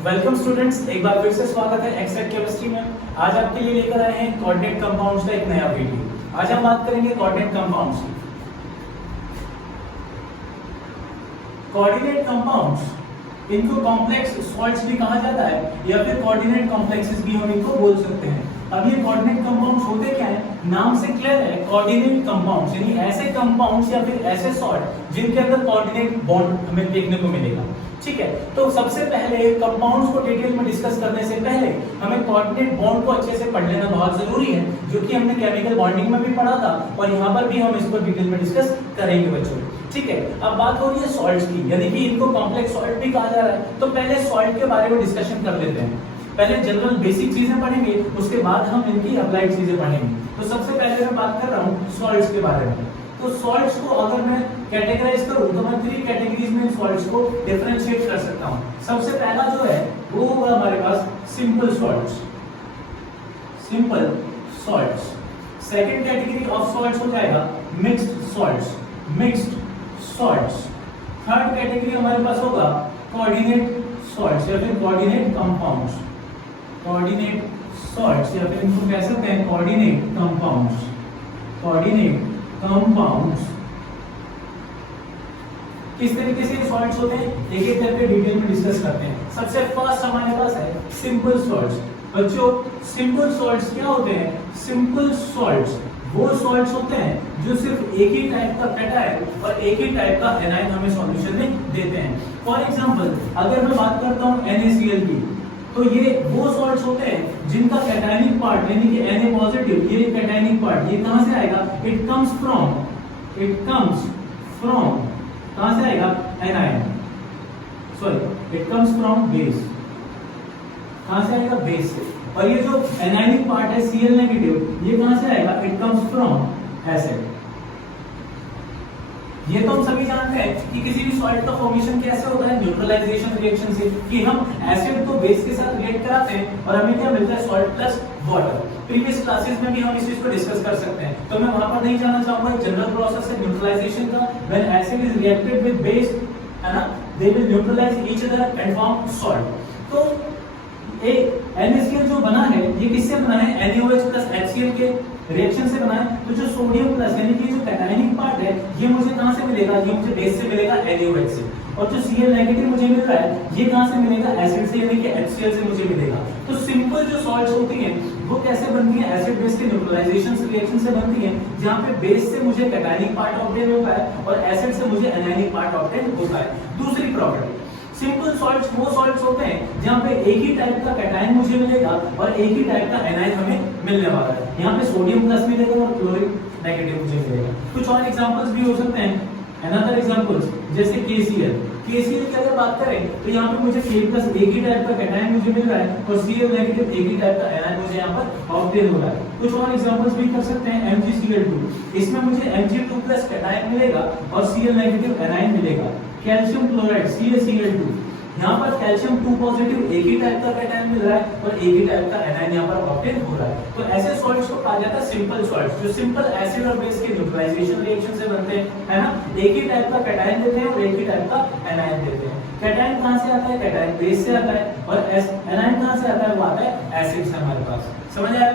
Welcome students, एक बार फिर से स्वागत है एक्सेट केमिस्ट्री में। आज आपके लिए लेकर आए हैं कोऑर्डिनेट कंपाउंड्स का एक नया वीडियो। आज हम बात करेंगे कोऑर्डिनेट कंपाउंड्स की। कोऑर्डिनेट कंपाउंड्स, इनको कॉम्प्लेक्स सॉल्ट्स भी कहा जाता है या फिर कोऑर्डिनेट कॉम्प्लेक्सेस भी हम इनको बोल सकते हैं। अब ये कोऑर्डिनेट कंपाउंड्स होते क्या है, नाम से क्लियर है। कोऑर्डिनेट कंपाउंड्स यानी ऐसे कंपाउंड्स या फिर ऐसे सॉल्ट जिनके अंदर कोऑर्डिनेट बॉन्ड हमें देखने को मिलेगा। ठीक है, तो सबसे पहले कंपाउंड्स को डिटेल में डिस्कस करने से पहले हमें कोऑर्डिनेट बॉन्ड को अच्छे से पढ़ लेना बहुत जरूरी है, जो कि हमने केमिकल बॉन्डिंग में भी पढ़ा था और यहाँ पर भी हम इसको डिटेल में डिस्कस करेंगे बच्चों। ठीक है, अब बात हो रही है सॉल्ट्स की, यानी कि इनको कॉम्प्लेक्स सॉल्ट भी कहा जा रहा है। तो पहले सॉल्ट के बारे में डिस्कशन कर लेते हैं। पहले जनरल बेसिक चीजें पढ़ेंगे, उसके बाद हम इनकी अप्लाइड चीजें पढ़ेंगे। तो सबसे पहले मैं बात कर रहा हूँ सॉल्ट्स के बारे में। तो सॉल्ट्स को अगर मैं कैटेगराइज करूं तो मैं 3 कैटेगरीज में सॉल्ट्स को डिफरेंशिएट कर सकता हूं। सबसे पहला जो है वो होगा हमारे पास simple salts, simple salts. Second category of salts हो जाएगा mixed salts, mixed salts. Third category हमारे पास होगा कोऑर्डिनेट सॉल्ट्स या फिर कोऑर्डिनेट कंपाउंड्स, कोऑर्डिनेट सॉल्ट्स या फिर इनको कह सकते हैं कोऑर्डिनेट कंपाउंड्स, कोऑर्डिनेट कंपाउंड्स। किस तरीके से सॉल्ट्स होते हैं एक एक करके डिटेल में डिस्कस करते हैं। सबसे फर्स्ट हमारे पास है सिंपल सॉल्ट्स। बच्चों, सिंपल सॉल्ट्स क्या होते हैं? सिंपल सॉल्ट्स वो सॉल्ट्स होते हैं जो सिर्फ एक ही टाइप का कैटायन और एक ही टाइप का एनायन हमें सॉल्यूशन में देते हैं। फॉर एग्जांपल, अगर मैं बात करता हूं NaCl की, तो ये वो सॉल्ट्स होते हैं जिनका कैटायनिक पार्ट यानी कि Na पॉजिटिव, ये कैटायनिक पार्ट ये कहां से आएगा? इट कम्स फ्रॉम कहां से आएगा? Anion, sorry it comes from base. कहां से आएगा? बेस से। और ये जो एनायनिक पार्ट है Cl नेगेटिव, ये कहां से आएगा? It comes from acid. ये तो हम सभी जानते हैं कि किसी भी सॉल्ट का फॉर्मेशन कैसे होता है? न्यूट्रलाइजेशन रिएक्शन से, कि हम एसिड को बेस के साथ रिएक्ट कराते हैं और हमें क्या मिलता है? Salt plus water. Previous classes में भी हम इस चीज को डिस्कस कर सकते हैं, तो मैं वहां पर नहीं जाना चाहूंगा। जनरल प्रोसेस है न्यूट्रलाइजेशन का। When acid is reacted with base, है ना, they will neutralise each other and form salt. तो NaCl जो बना है ये किससे बना है? NaOH प्लस HCl के रिएक्शन से बना है। तो जो सोडियम प्लस यानी कि जो कैटायनिक पार्ट है ये मुझे कहां से मिलेगा? ये मुझे बेस से मिलेगा, NaOH से। और जो Cl नेगेटिव मुझे मिल रहा है ये कहां से मिलेगा? एसिड से यानी कि HCl से मुझे मिलेगा। तो सिंपल जो सॉल्ट्स होती हैं वो कैसे बनती है? एसिड बेस के न्यूट्रलाइजेशन रिएक्शन से बनती है, जहां पे बेस से मुझे कैटायनिक पार्ट ऑब्टेन होता है और एसिड से मुझे एनायनिक पार्ट ऑब्टेन होता है। दूसरी प्रॉपर्टी, सिंपल सॉल्ट्स वो सॉल्ट्स होते हैं जहां पे एक ही टाइप का कैटायन मुझे मिलेगा और एक ही टाइप का एनायन हमें मिलने वाला है। यहाँ पे सोडियम प्लस मिलेगा और क्लोरीन नेगेटिव मुझे मिलेगा। कुछ और एग्जांपल्स भी हो सकते हैं। अनदर एग्जांपल्स जैसे KCl की अगर बात करें तो यहाँ पे मुझे K प्लस एक ही टाइप का कैटायन मुझे मिल रहा है और Cl नेगेटिव एक ही टाइप का एनायन मुझे यहाँ पर ऑब्टेन हो रहा है। कुछ और एग्जांपल्स भी कर सकते हैं। MgCl2, इसमें मुझे Mg2 प्लस कैटायन मिलेगा और Cl नेगेटिव एनायन मिलेगा। कैल्शियम क्लोराइड CaCl2, यहाँ पर कैल्शियम 2 पॉजिटिव एक ही टाइप का कैटायन मिल रहा है और एक ही टाइप का एनायन यहाँ पर ऑब्टेन हो रहा है। तो ऐसे सॉल्ट्स को कहा जाता है सिंपल सॉल्ट्स, जो सिंपल एसिड और बेस के न्यूट्रलाइजेशन रिएक्शन से बनते हैं, है ना। एक ही टाइप का कैटायन देते हैं और एक ही टाइप का एनायन देते हैं। कैटायन कहां से आता है? कैटायन बेस से आता है और एनायन कहां से आता है? वो आता है एसिड से हमारे पास। समझ आया?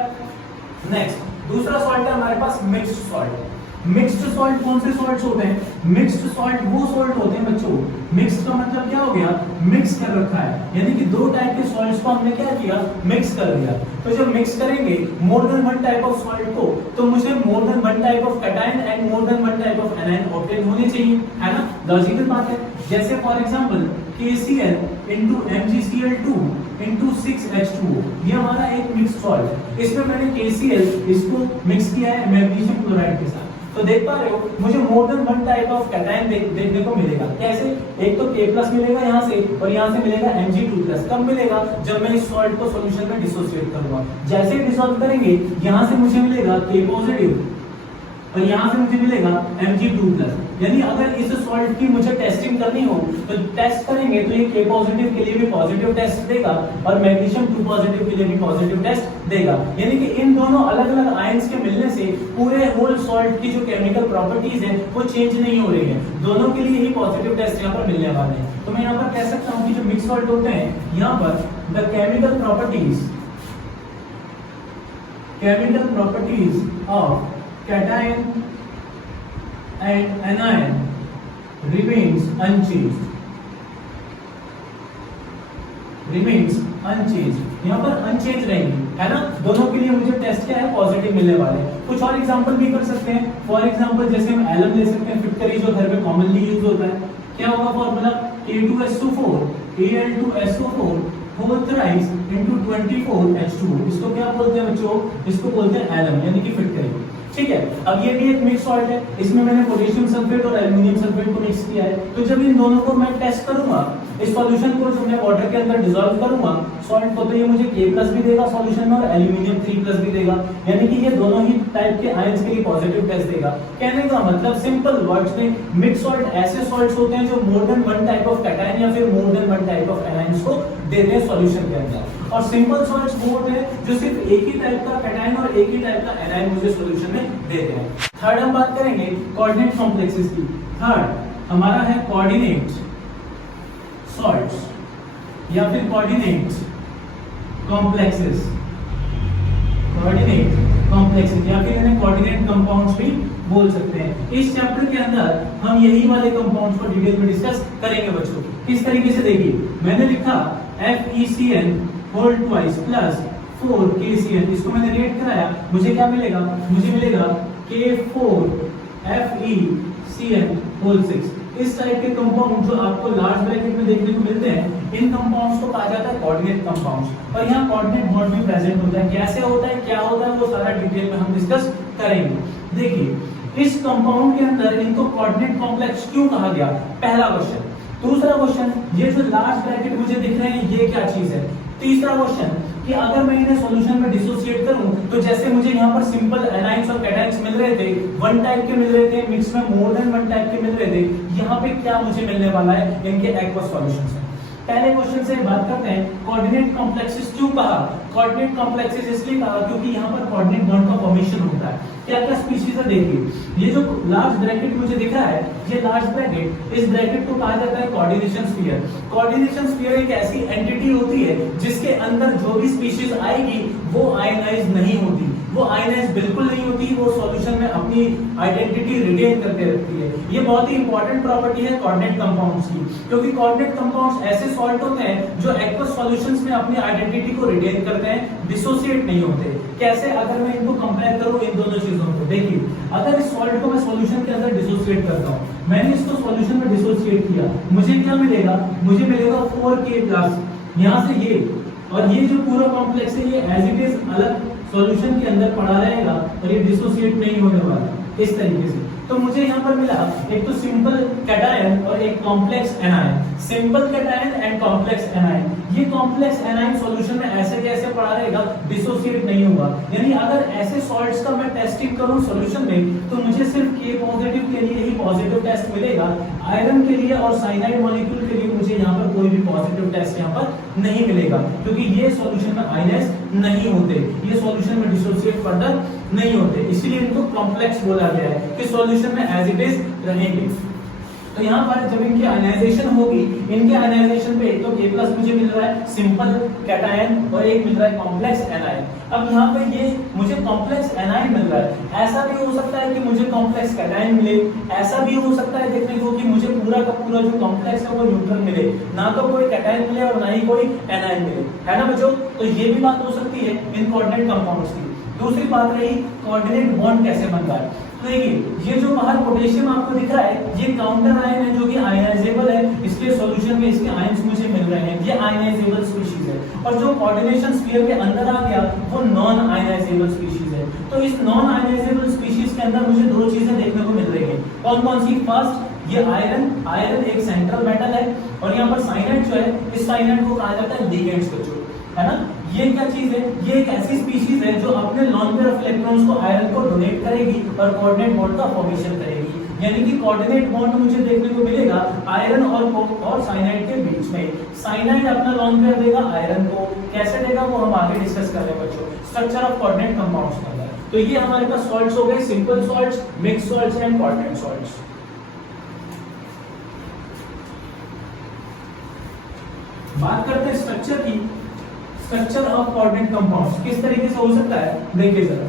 नेक्स्ट दूसरा सॉल्ट है हमारे पास मिक्स्ड सॉल्ट। मिक्स्ड सॉल्ट कौन से सॉल्ट्स होते हैं? मिक्स्ड सॉल्ट वो सॉल्ट होते हैं बच्चों, मिक्स्ड का मतलब क्या हो गया? मिक्स कर रखा है, यानी कि दो टाइप के सॉल्ट्स को हमने क्या किया? मिक्स कर दिया। तो जब मिक्स करेंगे more than one type of salt को, तो मुझे more than one type of cation and more than one type of anion obtain होने चाहिए, है ना। लॉजिकल बात है। जैसे for example KCl into MgCl2 into 6H2O, ये हमारा एक मिक्स सॉल्ट है। इसमें मैंने KCl इसको मिक्स किया है मैग्नीशियम क्लोराइड के साथ। तो देख पा रहे हो मुझे more than one type of cation देखने को मिलेगा। कैसे? एक तो K प्लस मिलेगा यहाँ से और यहाँ से मिलेगा Mg2 प्लस। कब मिलेगा? जब मैं इस सॉल्ट को सॉल्यूशन में डिसोसिएट करूंगा। जैसे डिसॉल्व करेंगे यहाँ से मुझे मिलेगा K पॉजिटिव और यहाँ से मुझे मिलेगा Mg2 प्लस। यानी अगर इस सॉल्ट की मुझे टेस्टिंग करनी हो तो टेस्ट करेंगे तो ये K पॉजिटिव के लिए भी पॉजिटिव टेस्ट देगा और मैग्नीशियम 2 पॉजिटिव के लिए भी पॉजिटिव टेस्ट देगा। यानी कि इन दोनों अलग अलग आयंस के मिलने से पूरे होल सॉल्ट की जो केमिकल प्रॉपर्टीज हैं वो चेंज नहीं हो रही है। दोनों के लिए ही पॉजिटिव टेस्ट यहाँ पर मिलने वाले हैं। तो मैं यहाँ पर कह सकता हूँ कि जो मिक्स सॉल्ट होते हैं यहाँ पर the chemical properties of cation and anion remains unchanged, यहाँ पर अनचेंज रहेंगी, है ना। दोनों के लिए मुझे टेस्ट क्या है, पॉजिटिव मिलने वाले हैं। कुछ और एग्जांपल भी कर सकते हैं। फॉर एग्जांपल जैसे हम एलम ले सकते हैं, फिटकरी जो घर में कॉमनली यूज होता है। क्या होगा formula, A2SO4 Al2SO4 whole thrice into 24H2O। इसको क्या बोलते हैं बच्चों, इसको बोलते हैं एलम यानी कि फिटकरी, ठीक है। अब ये भी एक मिक्स सॉल्ट है, इसमें मैंने पोटेशियम सल्फेट और एल्युमिनियम सल्फेट को मिक्स किया है। तो जब इन दोनों को मैं टेस्ट करूंगा, इस सॉल्यूशन को जब मैं वाटर के अंदर डिसॉल्व करूंगा सॉल्ट को, तो ये मुझे K+ भी देगा सॉल्यूशन में और एल्युमिनियम 3+ भी देगा, यानी कि ये दोनों ही टाइप के आयंस के लिए पॉजिटिव टेस्ट देगा। कहने का मतलब सिंपल वर्ड्स में मिक्स सॉल्ट ऐसे सॉल्ट्स होते हैं जो more than one type of cation या फिर more than one type of anions को देते हैं सॉल्यूशन के अंदर। और सिंपल सॉल्ट्स वो होते हैं जो सिर्फ एक ही टाइप का कैटायन और एक ही टाइप का एनायन मुझे सॉल्यूशन में देते हैं। थर्ड हम बात करेंगे कोऑर्डिनेट कॉम्प्लेक्सेस की। थर्ड हमारा है कोऑर्डिनेट सॉल्ट्स या फिर कोऑर्डिनेट कॉम्प्लेक्सेस, या फिर इन्हें कोऑर्डिनेट कंपाउंड्स भी बोल सकते हैं। इस चैप्टर के अंदर हम यही वाले कंपाउंड्स को डिटेल में डिस्कस करेंगे बच्चों। किस तरीके से देखिए, मैंने लिखा FeCN whole twice plus 4KCN, इसको मैंने रिएक्ट कराया, मुझे क्या मिलेगा, मुझे मिलेगा K4FeCN होल 6। इस टाइप के कंपाउंड जो आपको लार्ज ब्रैकेट में देखने को मिलते हैं, इन कंपाउंड्स को कहा जाता है कोऑर्डिनेट कंपाउंड्स। और यहाँ कोऑर्डिनेट बॉन्ड भी प्रेजेंट होता है। कैसे होता है, क्या होता है, वो सारा डिटेल में हम डिस्कस करेंगे। देखिए इस कंपाउंड के अंदर इनको कोऑर्डिनेट कॉम्प्लेक्स क्यों कहा गया, पहला क्वेश्चन। दूसरा क्वेश्चन, ये जो लार्ज ब्रैकेट मुझे दिख रहे हैं ये क्या चीज है। तीसरा क्वेश्चन कि अगर मैं इन्हें सॉल्यूशन में डिसोसिएट करूं तो जैसे मुझे यहाँ पर सिंपल एनाइंस और कैटाइंस मिल रहे थे, वन टाइप के मिल रहे थे, मिक्स में मोर देन वन टाइप के मिल रहे थे, यहाँ पे क्या मुझे मिलने वाला है इनके एक्वस सॉल्यूशन से। पहले क्वेश्चन से बात करते हैं, कोऑर्डिनेट कॉम्प्लेक्सेस क्यों कहा, कोऑर्डिनेट कॉम्प्लेक्सेस इसलिए कहा क्योंकि यहाँ पर कोऑर्डिनेट बॉन्ड का फॉर्मेशन होता है। क्या क्या स्पीशीज है देखिए, ये जो लार्ज ब्रैकेट मुझे दिख रहा है, ये लार्ज ब्रैकेट, इस ब्रैकेट को कहा जाता है कोऑर्डिनेशन स्फीयर। कोऑर्डिनेशन स्फीयर एक ऐसी एंटिटी होती है जिसके अंदर जो भी स्पीशीज आएगी वो आयनाइज नहीं होती, वो आयनाइज बिल्कुल नहीं होती, वो सॉल्यूशन में अपनी आइडेंटिटी रिटेन करके रखती है। ये बहुत ही इंपॉर्टेंट प्रॉपर्टी है कोऑर्डिनेट कंपाउंड्स की, क्योंकि कोऑर्डिनेट कंपाउंड्स ऐसे सॉल्ट होते हैं जो एक्वस सॉल्यूशंस में अपनी आइडेंटिटी को रिटेन करते हैं, डिसोसिएट नहीं होते। कैसे, अगर मैं इनको कंपेयर करूं इन दोनों चीजों को, देखिए अगर इस सॉल्ट को मैं सॉल्यूशन के अंदर डिसोसिएट करता हूं, मैंने इसको सॉल्यूशन में डिसोसिएट किया, मुझे क्या मिलेगा, मुझे मिलेगा 4K+, यहां से ये और ये जो पूरा कॉम्प्लेक्स है ये एज इट इज अलग सॉल्यूशन के अंदर पड़ा रहेगा और ये डिसोसिएट नहीं होने वाला इस तरीके से। तो मुझे यहाँ पर मिला एक तो सिंपल कैटायन और एक complex anion, simple cation and complex anion. ये कॉम्प्लेक्स एनायन सॉल्यूशन में ऐसे कैसे पड़ा रहेगा, डिसोसिएट नहीं होगा। यानी अगर ऐसे सॉल्ट्स का मैं टेस्टिंग करूं सॉल्यूशन में तो मुझे सिर्फ K पॉजिटिव के लिए ही पॉजिटिव टेस्ट मिलेगा, आयरन के लिए और साइनाइड मॉलिक्यूल के लिए मुझे यहाँ पर कोई भी पॉजिटिव टेस्ट यहाँ पर नहीं मिलेगा, क्योंकि ये सॉल्यूशन में आयनाइज नहीं होते, ये सॉल्यूशन में डिसोसिएट फर्दर नहीं होते, इसीलिए इनको कॉम्प्लेक्स बोला गया है कि सॉल्यूशन में एज इट इज रहेंगे। तो यहाँ पर जब इनकी आयनाइजेशन होगी, इनके आयनाइजेशन पे एक तो K+ मुझे मिल रहा है सिंपल कैटायन और एक मिल रहा है कॉम्प्लेक्स एनायन। अब यहाँ पे ये मुझे कॉम्प्लेक्स एनायन मिल रहा है, ऐसा भी हो सकता है कि मुझे कॉम्प्लेक्स कैटायन मिले, ऐसा भी हो सकता है देखने को कि मुझे पूरा का पूरा जो कॉम्प्लेक्स है वो न्यूट्रल मिले, ना तो कोई कैटायन मिले और ना ही कोई एनायन मिले, है ना बच्चों। तो ये भी बात हो सकती है इन कोऑर्डिनेट कंपाउंड्स की। दूसरी बात रही कोऑर्डिनेट बॉन्ड कैसे बनता है। तो देखिए ये जो बाहर पोटेशियम आपको दिख रहा है ये काउंटर आयन है जो कि आयनाइजेबल है, इसलिए सॉल्यूशन में इसके आयंस मुझे मिल रहे हैं, ये आयनाइजेबल स्पीशीज है। और जो कोऑर्डिनेशन स्फीयर के अंदर आ गया वो नॉन आयनाइजेबल स्पीशीज है। तो इस नॉन आयनाइजेबल स्पीशीज के अंदर मुझे दो चीजें देखने को मिल रही है, कौन कौन सी। फर्स्ट ये आयरन एक सेंट्रल मेटल है और यहाँ पर साइनाइड जो है, इस साइनाइड को कहा जाता है लिगेंड्स बच्चों, है ना। ये क्या चीज है, ये एक ऐसी स्पीशीज है जो अपने लॉन पेयर ऑफ इलेक्ट्रॉन्स को आयरन को डोनेट करेगी और कोऑर्डिनेट बॉन्ड का फॉर्मेशन करेगी। यानी कि कोऑर्डिनेट बॉन्ड मुझे देखने को मिलेगा आयरन और साइनाइड के बीच में। साइनाइड अपना लॉन पेयर देगा आयरन को, कैसे देगा वो हम आगे डिस्कस कर रहे हैं बच्चों, स्ट्रक्चर ऑफ कोऑर्डिनेट कंपाउंड्स के अंदर। तो ये हमारे पास सॉल्ट्स हो गए, simple salts, mix salts and coordinate salts. बात करते हैं स्ट्रक्चर की। स्ट्रक्चर ऑफ कोऑर्डिनेट कंपाउंड्स किस तरीके से हो सकता है, देखिए जरा।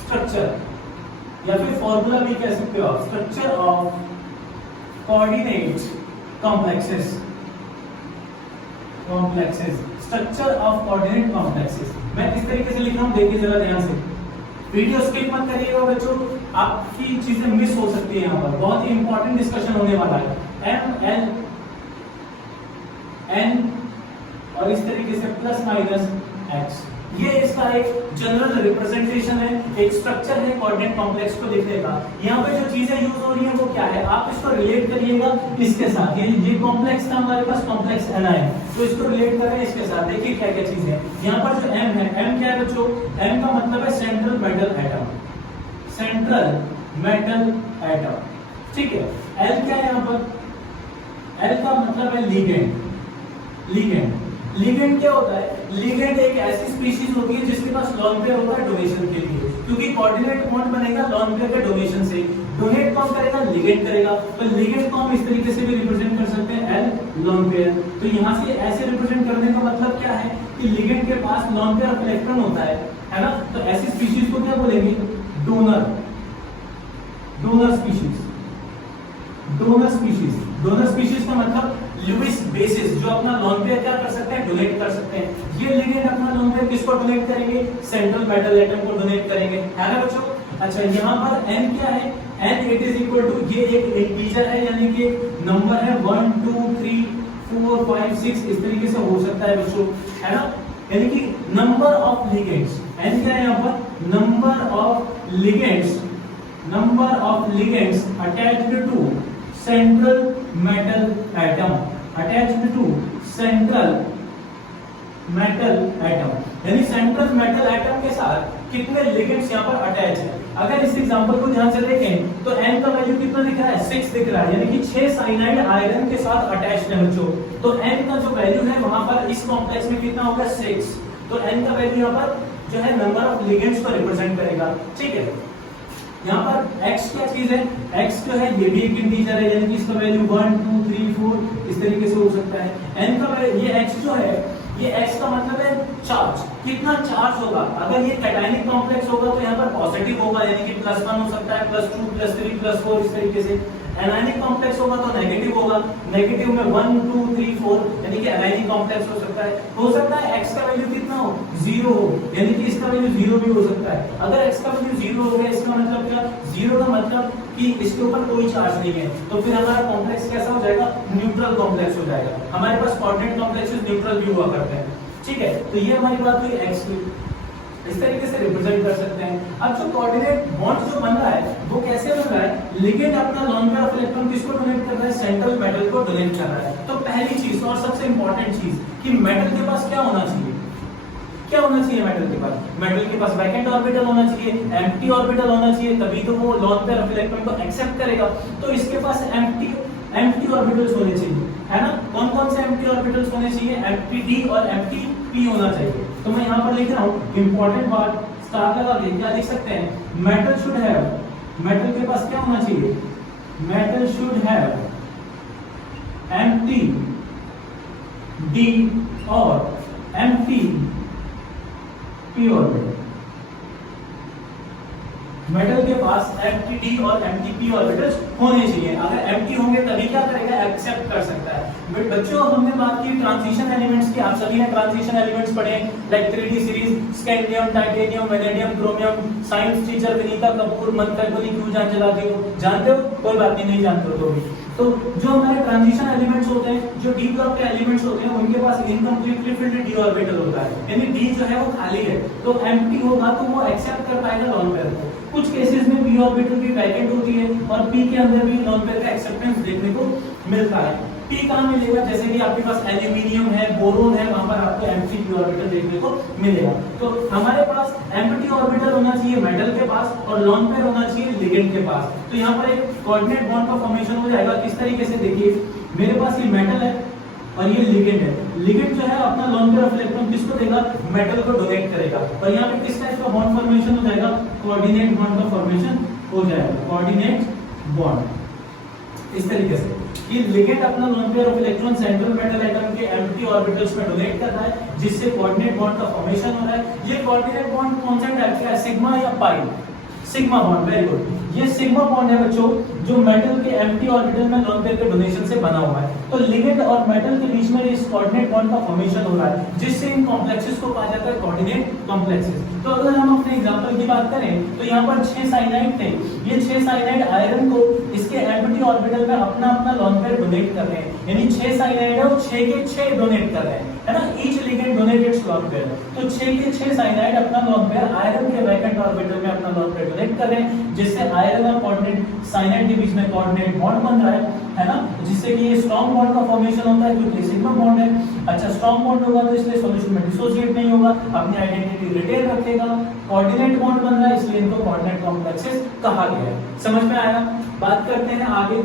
स्ट्रक्चर या फिर फॉर्मूला भी कह सकते हो आप, structure of coordinate complexes. Structure of coordinate complexes मैं किस तरीके से लिख रहा हूं, देखिए जरा ध्यान से। वीडियो स्किप मत करिएगा बच्चों, आपकी चीजें मिस हो सकती है। यहाँ पर बहुत ही इंपॉर्टेंट डिस्कशन होने वाला है। एम एल एन और इस तरीके से प्लस माइनस एक्स, ये इसका एक जनरल रिप्रेजेंटेशन है, एक स्ट्रक्चर है कोऑर्डिनेट कॉम्प्लेक्स को लिखने का। यहाँ पे जो चीजें यूज हो रही है वो क्या है, आप इसको रिलेट करिएगा इसके साथ। ये कॉम्प्लेक्स था हमारे पास, कॉम्प्लेक्स एन है, तो इसको रिलेट करें इसके साथ। देखिए क्या क्या चीजें हैं यहाँ पर। जो एम है, एम क्या है बच्चों, एम का मतलब है central metal atom, central metal atom, ठीक है। एल क्या है यहाँ पर, एल का मतलब है लिगेंड। लिगेंड क्या होता है, लिगेंड एक ऐसी स्पीशीज होती है जिसके पास लोन पेयर होता है डोनेशन के लिए, क्योंकि कोऑर्डिनेट बॉन्ड बनेगा लोन पेयर के डोनेशन से। डोनेट कौन करेगा, लिगेंड करेगा। तो लिगेंड को हम इस तरीके से भी रिप्रेजेंट कर सकते हैं, एल लोन पेयर। तो यहाँ से ऐसे रिप्रेजेंट करने का मतलब क्या है कि लिगेंड के पास लोन पेयर ऑफ इलेक्ट्रॉन होता है ना। तो ऐसी स्पीशीज को क्या बोलेंगे, डोनर स्पीशीज। डोनर स्पीशीज का मतलब लुईस बेसिस, जो अपना लोन पेयर क्या कर सकते हैं, डोनेट कर सकते हैं। ये लिगेंड अपना लोन पेयर किसको डोनेट करेंगे, सेंट्रल मेटल एटम को डोनेट करेंगे, है ना बच्चों। अच्छा यहाँ पर n क्या है, n it is equal to, ये एक इंटीजर है यानी कि नंबर है 1 2 3 4 5 6, इस तरीके से हो सकता है बच्चों, है ना। यानी कि नंबर ऑफ लिगेंड्स, n क्या है यहाँ पर, number of ligands attached to central metal atom, attached to central metal atom, यानी सेंट्रल मेटल एटम के साथ कितने लिगेंड्स यहाँ पर अटैच है। अगर इस एग्जांपल को ध्यान से देखें तो n का वैल्यू कितना दिख रहा है, 6 दिख रहा है, यानी कि 6 साइनाइड आयरन के साथ अटैच्ड है बच्चों। तो n का जो वैल्यू है वहां पर इस कॉम्प्लेक्स में कितना होगा, 6। तो n का वैल्यू यहाँ पर जो है नंबर ऑफ लिगेंड्स को रिप्रेजेंट करेगा, ठीक है। यहाँ पर x क्या चीज है, x जो है ये भी एक इंटीजर है, यानी कि इसका वैल्यू 1 2 3 4 इस तरीके से हो सकता है। n का ये x जो है, ये x का मतलब है चार्ज, कितना चार्ज होगा। अगर ये कैटायनिक कॉम्प्लेक्स होगा तो यहाँ पर पॉजिटिव होगा, यानी कि +1 हो सकता है, +2 +3 +4 इस तरीके से। एनायनिक कॉम्प्लेक्स होगा तो नेगेटिव होगा, नेगेटिव में 1 2 3 4 यानी कि एनायनिक कॉम्प्लेक्स हो सकता है। हो सकता है x का वैल्यू कितना हो, 0 हो, यानी कि इसका वैल्यू 0 भी हो सकता है। अगर x का वैल्यू 0 हो गया, इसका मतलब क्या, 0 का मतलब कि इसके ऊपर कोई चार्ज नहीं है, तो फिर हमारा कॉम्प्लेक्स कैसा हो जाएगा, न्यूट्रल कॉम्प्लेक्स हो जाएगा। हमारे पास कोऑर्डिनेट कॉम्प्लेक्सेस न्यूट्रल भी हुआ करते हैं, ठीक है। तो ये हमारी बात हुई x की, इस तरीके से रिप्रेजेंट कर सकते हैं। अब जो कोऑर्डिनेट बॉन्ड जो बन रहा है वो कैसे बन रहा है, लिगेंड अपना लोन पेयर ऑफ इलेक्ट्रॉन किसको डोनेट कर रहा है, सेंट्रल मेटल को डोनेट कर रहा है। तो पहली चीज और सबसे इंपॉर्टेंट चीज कि मेटल के पास क्या होना चाहिए, क्या होना चाहिए मेटल के पास, मेटल के पास वैकेंट ऑर्बिटल होना चाहिए, एम्प्टी ऑर्बिटल होना चाहिए, तभी तो वो लोन पेयर ऑफ इलेक्ट्रॉन को एक्सेप्ट करेगा। तो इसके पास एम्प्टी ऑर्बिटल्स होने चाहिए, है ना। कौन कौन से एम्प्टी ऑर्बिटल्स होने चाहिए, एम्प्टी डी और एम्प्टी पी होना चाहिए। तो मैं यहाँ पर लिख रहा हूँ इंपॉर्टेंट बात, स्टार लगा के क्या लिख सकते हैं, मेटल शुड हैव, मेटल के पास क्या होना चाहिए, metal should have empty D और एम्प्टी पी ऑर्बिटल। मेटल के पास एम्प्टी डी और एम्प्टी पी ऑर्बिटल्स होने चाहिए। अगर एम्प्टी होंगे तभी क्या करेगा, एक्सेप्ट कर सकता है। बच्चों हमने बात की ट्रांजिशन एलिमेंट्स की, आप सभी ने ट्रांजिशन एलिमेंट्स पढ़े, like 3D series, scandium, titanium, vanadium, chromium. Science teacher Vinita Kapoor मंत्र को क्यों जान चलाती हो, जानते हो, कोई बात नहीं जानते हो तो भी। तो जो हमारे ट्रांजिशन एलिमेंट्स होते हैं, जो डी ब्लॉक के एलिमेंट्स होते हैं, उनके पास इनकम्प्लीटली फिल्ड डी ऑर्बिटल होता है, यानी डी जो है वो खाली है। तो एम्प्टी होगा तो वो एक्सेप्ट कर पाएगा लोन पेयर को। कुछ केसेस में पी ऑर्बिटल भी वैकेंट होती है और पी के अंदर भी लोन पेयर का एक्सेप्टेंस देखने को मिलता है। पी कहाँ मिलेगा, जैसे कि आपके पास एल्यूमिनियम है, बोरोन है, वहां पर आपको एम्प्टी पी ऑर्बिटल देखने को मिलेगा। तो हमारे पास एम्प्टी ऑर्बिटल होना चाहिए मेटल के पास और लोन पेयर होना चाहिए लिगेंड के पास। तो यहाँ पर एक कोऑर्डिनेट बॉन्ड का फॉर्मेशन हो जाएगा किस तरीके से, देखिए मेरे पास ये मेटल है और ये लिगेंड है। लिगेंड जो है अपना लोन पेयर ऑफ इलेक्ट्रॉन किसको देगा, मेटल को डोनेट करेगा। और यहाँ पे किस टाइप का बॉन्ड फॉर्मेशन हो जाएगा, कोऑर्डिनेट बॉन्ड का फॉर्मेशन हो जाएगा, कोऑर्डिनेट बॉन्ड इस तरीके से। कि लिगेंड अपना lone pair of electron central metal atom के एम्प्टी ऑर्बिटल्स में डोनेट कर रहा है, जिससे कोऑर्डिनेट बॉन्ड का फॉर्मेशन हो रहा है। ये कोऑर्डिनेट बॉन्ड कौन सा टाइप का है, सिग्मा या pi? Sigma bond, very good. ये सिग्मा बॉन्ड है बच्चों, जो मेटल के एम्प्टी ऑर्बिटल में लोन पेयर के डोनेशन से बना हुआ है। तो लिगेंड और मेटल के बीच में इस कोऑर्डिनेट बॉन्ड का फॉर्मेशन हो रहा है, जिससे इन कॉम्प्लेक्सेस को कहा जाता है कोऑर्डिनेट कॉम्प्लेक्सेस। तो अगर हम अपने एग्जांपल की बात करें तो यहाँ पर 6 साइनाइड थे। ये 6 साइनाइड आयरन को इसके एम्प्टी ऑर्बिटल में अपना अपना लोन पेयर डोनेट कर रहे हैं, यानी 6 साइनाइड है और 6 के 6 डोनेट कर रहे हैं, है ना। Each ligand donate it's lone pair. तो 6 के 6 साइनाइड अपना लोन पेयर आयरन के वैकेंट ऑर्बिटल में अपना लोन पेयर डोनेट कर रहे हैं, जिससे आयरन और कोऑर्डिनेट साइनाइड के बीच में कोऑर्डिनेट बॉन्ड बन रहा है ना, जिससे कि ये स्ट्रॉन्ग बॉन्ड का फॉर्मेशन होता है, क्योंकि सिग्मा बॉन्ड है। अच्छा, स्ट्रॉन्ग बॉन्ड होगा तो इसलिए सॉल्यूशन में डिसोसिएट नहीं होगा, अपनी आइडेंटिटी रिटेन रखेगा। कोऑर्डिनेट बॉन्ड बन रहा है, इसलिए इनको कोऑर्डिनेट कॉम्प्लेक्सेस कहा गया है। समझ में आया? बात करते हैं आगे।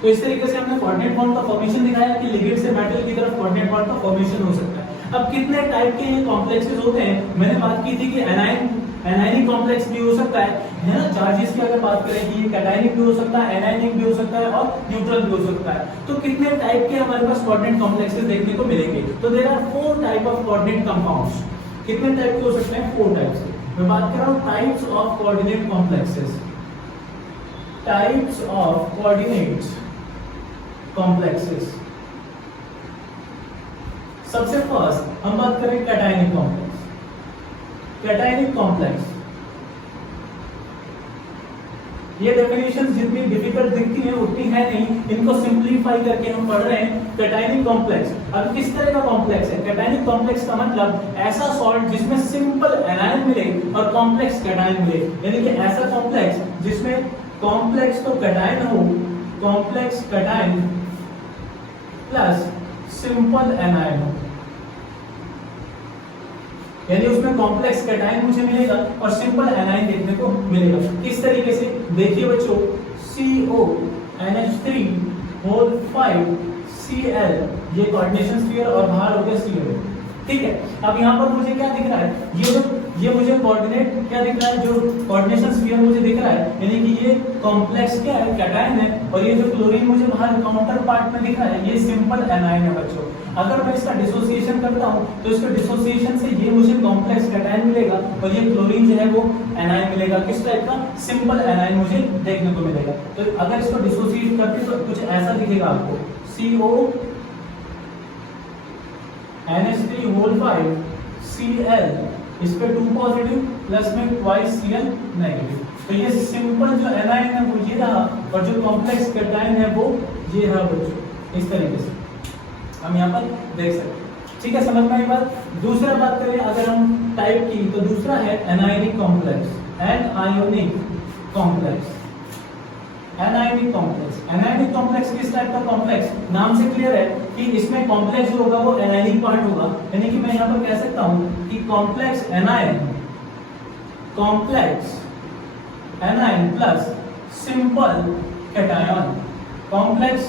तो इस तरीके से हमने कोऑर्डिनेट बॉन्ड का फॉर्मेशन दिखाया कि लिगेंड से मेटल की तरफ कोऑर्डिनेट बॉन्ड का फॉर्मेशन हो सकता है। अब कितने टाइप के ये कॉम्प्लेक्सेस होते हैं, मैंने बात की थी कि एनायनिक कॉम्प्लेक्स भी हो सकता है ना। चार्जेस की अगर बात करें कि ये कैटायनिक भी हो सकता है, एनायनिक भी हो सकता है और न्यूट्रल भी हो सकता है। तो कितने टाइप के हमारे पास कोऑर्डिनेट कॉम्प्लेक्सेस देखने को मिलेंगे? तो there are 4 type of coordinate compounds. कितने टाइप के हो सकते हैं? 4 टाइप्स के। मैं बात कर रहा हूं types of coordinate complexes. Types of coordinate complexes. सबसे फर्स्ट हम बात करें कैटायनिक कॉम्प्लेक्स। कैटायनिक कॉम्प्लेक्स, ये डेफिनेशन जितनी डिफिकल्ट दिखती है उतनी है नहीं, इनको सिंपलीफाई करके हम पढ़ रहे हैं। कैटायनिक कॉम्प्लेक्स अब किस तरह का कॉम्प्लेक्स है? कैटायनिक कॉम्प्लेक्स का मतलब ऐसा सॉल्ट जिसमें सिंपल एनायन मिले और कॉम्प्लेक्स कैटायन मिले, यानी कि ऐसा कॉम्प्लेक्स जिसमें कॉम्प्लेक्स तो कैटायन हो, complex cation plus simple anion हो, यानी उसमें कॉम्प्लेक्स कैटायन मुझे मिलेगा और सिंपल एनायन देखने को मिलेगा। किस तरीके से? देखिए बच्चों, CONH3 होल 5 Cl, ये कोऑर्डिनेशन स्फीयर और बाहर हो गया Cl। ठीक है, अब यहाँ पर मुझे क्या दिख रहा है? ये मुझे कोऑर्डिनेट क्या दिख रहा है? जो कोऑर्डिनेशन स्फीयर मुझे दिख रहा है, यानी कि ये कॉम्प्लेक्स क्या है? कैटायन है। और ये जो क्लोरीन मुझे बाहर काउंटर पार्ट में दिख रहा है, ये सिंपल एनायन है बच्चों। अगर मैं इसका डिसोसिएशन करता हूं तो इसके डिसोसिएशन से ये मुझे कॉम्प्लेक्स कैटायन मिलेगा और ये क्लोरीन जो है वो एनायन मिलेगा। किस टाइप का? सिंपल एनायन मुझे देखने को मिलेगा। तो अगर इसको डिसोसिएट करते तो कुछ ऐसा दिखेगा आपको, CONH3 होल 5 Cl, इस पे 2 पॉजिटिव प्लस में ट्वाइस Cl नेगेटिव। तो ये सिंपल जो एनायन है वो ये रहा और जो कॉम्प्लेक्स कैटायन है वो ये रहा बच्चों। इस तरीके से हम यहाँ पर देख सकते हैं। ठीक है, समझ में आई बात? दूसरा बात करें अगर हम टाइप की, तो दूसरा है anionic complex. Anionic complex, anionic complex. Anionic complex किस टाइप का कॉम्प्लेक्स? नाम से क्लियर है कि इसमें कॉम्प्लेक्स जो होगा वो एनायनिक पार्ट होगा, यानी कि मैं यहाँ पर कह सकता हूँ कि complex anion, complex anion plus simple cation, complex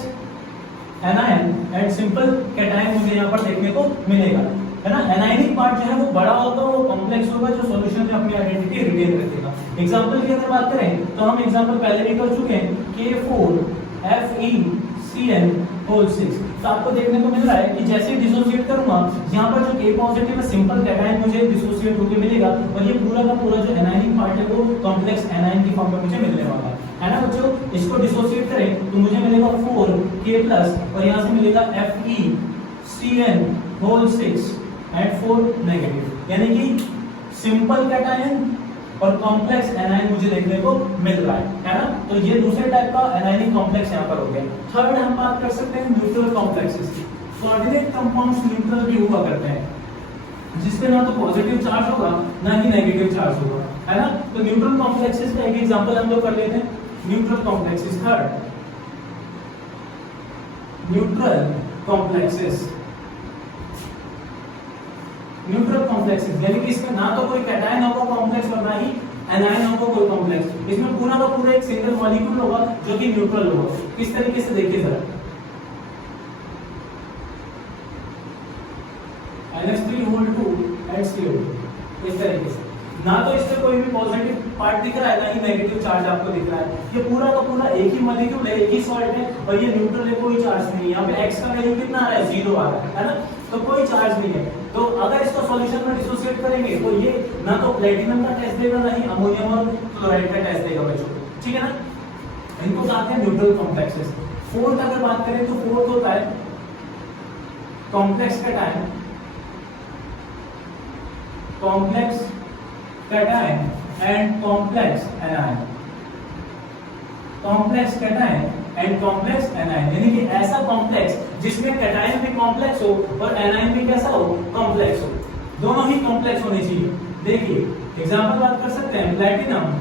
anion and simple cation मुझे यहाँ पर देखने को मिलेगा, है ना। एनायनिक पार्ट जो है वो बड़ा होगा, वो कॉम्प्लेक्स होगा, जो सॉल्यूशन में अपनी आइडेंटिटी रिटेन रखेगा। एग्जांपल की अगर बात करें तो हम एग्जांपल पहले भी कर चुके हैं, K4FeCN होल 6। तो आपको देखने को मिल रहा है कि जैसे डिसोसिएट करूंगा, यहाँ पर जो K पॉजिटिव है सिंपल कैटायन मुझे डिसोसिएट होकर मिलेगा और ये पूरा का पूरा जो एनायनिक पार्ट है वो कॉम्प्लेक्स एनायन की फॉर्म में मुझे मिलने वाला है ना बच्चों। इसको डिसोसिएट करें तो मुझे मिलेगा 4K प्लस और यहाँ से मिलेगा FeCN होल 6 एंड 4 नेगेटिव, यानी कि सिंपल कैटायन और कॉम्प्लेक्स एनायन मुझे देखने को मिल रहा है ना। तो ये दूसरे टाइप का एनायनिक कॉम्प्लेक्स यहाँ पर हो गया। थर्ड हम बात कर सकते हैं न्यूट्रल कॉम्प्लेक्सेस की। कोऑर्डिनेट कंपाउंड्स न्यूट्रल भी हुआ करते हैं, जिसपे ना तो पॉजिटिव चार्ज होगा ना ही नेगेटिव चार्ज होगा, है ना। तो न्यूट्रल कॉम्प्लेक्सेस का एक एग्जांपल हम लोग कर लेते हैं। Neutral complexes, third neutral complexes. Neutral complexes यानी कि इसमें ना तो कोई कैटायन होगा कॉम्प्लेक्स और ना ही एनायन होगा कोई कॉम्प्लेक्स। इसमें पूरा का पूरा एक सिंगल मॉलिक्यूल होगा जो कि न्यूट्रल होगा। किस तरीके से देखिए जरा, इस तरीके से। ना तो इसमें कोई भी पॉजिटिव पार्ट दिख रहा है, ना ही नेगेटिव चार्ज आपको दिख रहा है। ये पूरा का पूरा एक ही मॉलिक्यूल है, एक ही सॉल्ट है, और ये न्यूट्रल है, कोई चार्ज नहीं है। यहाँ पे x का वैल्यू कितना आ रहा है, 0 आ रहा है ना, तो कोई चार्ज नहीं है। तो अगर इसको सॉल्यूशन में डिसोसिएट करेंगे तो ये ना तो प्लेटिनम का टेस्ट देगा, ना ही अमोनियम और क्लोराइड का टेस्ट देगा बच्चों, ठीक है ना। इनको कहते हैं न्यूट्रल कॉम्प्लेक्सेस। फोर्थ अगर बात करें तो फोर्थ होता है complex cation, complex cation and complex anion, complex cation and complex anion, यानी कि ऐसा कॉम्प्लेक्स जिसमें कैटायन भी कॉम्प्लेक्स हो और एनायन भी कैसा हो, कॉम्प्लेक्स हो, दोनों ही कॉम्प्लेक्स होने चाहिए। देखिए एग्जांपल बात कर सकते हैं, प्लैटिनम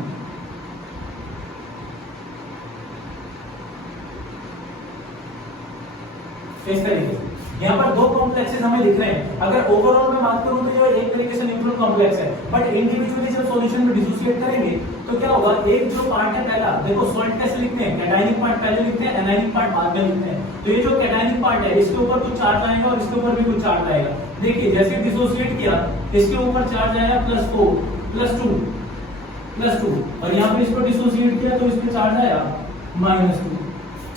इस तरीके से। यहाँ पर दो कॉम्प्लेक्सेस हमें दिख रहे हैं। अगर ओवरऑल में बात करूं तो जो एक तरीके से न्यूट्रल कॉम्प्लेक्स है, बट इंडिविजुअली जब सॉल्यूशन में डिसोसिएट करेंगे तो क्या होगा, एक जो पार्ट है पहला, देखो सॉल्ट कैसे लिखते हैं, कैटायनिक पार्ट पहले लिखते हैं, एनायनिक पार्ट बाद में लिखते हैं। तो ये जो कैटायनिक पार्ट है इसके ऊपर कुछ चार्ज आएगा और इसके ऊपर भी कुछ चार्ज आएगा। देखिए जैसे डिसोसिएट किया इसके ऊपर चार्ज आएगा +4 +2 और यहाँ पे इसको डिसोसिएट किया तो इसमें चार्ज आया -2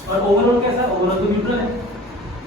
और ओवरऑल कैसा, ओवरऑल तो न्यूट्रल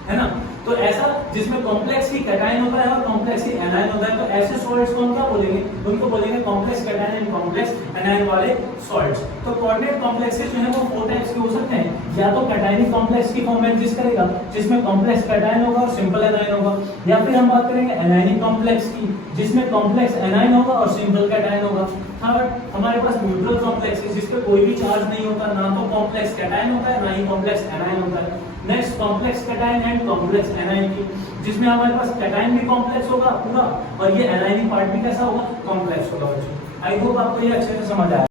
है ना। तो ऐसा जिसमें कॉम्प्लेक्स ही कैटायन होता है और कॉम्प्लेक्स ही एनायन होता है, तो ऐसे सॉल्ट्स को हम क्या बोलेंगे, उनको बोलेंगे complex cation and complex anion वाले सॉल्ट्स। तो कोऑर्डिनेट कॉम्प्लेक्सेस जो है वो 4 टाइप्स के हो सकते हैं, या तो कैटायनिक कॉम्प्लेक्स की फॉर्म में एग्जिस्ट करेगा जिसमें कॉम्प्लेक्स कैटायन होगा और सिंपल एनायन होगा, या फिर हम बात करेंगे एनायनिक कॉम्प्लेक्स की जिसमें कॉम्प्लेक्स एनायन होगा और सिंपल कैटायन होगा। हाँ, बट हमारे पास न्यूट्रल कॉम्प्लेक्स है जिसपे कोई भी चार्ज नहीं होता, ना तो कॉम्प्लेक्स कैटायन होता है ना ही कॉम्प्लेक्स एनायन होता है। Next complex cation and complex anion की, जिसमें हमारे पास कैटायन भी कॉम्प्लेक्स होगा पूरा और ये एनायनिक पार्ट भी कैसा होगा, कॉम्प्लेक्स होगा। आई होप आपको ये अच्छे से समझ आया।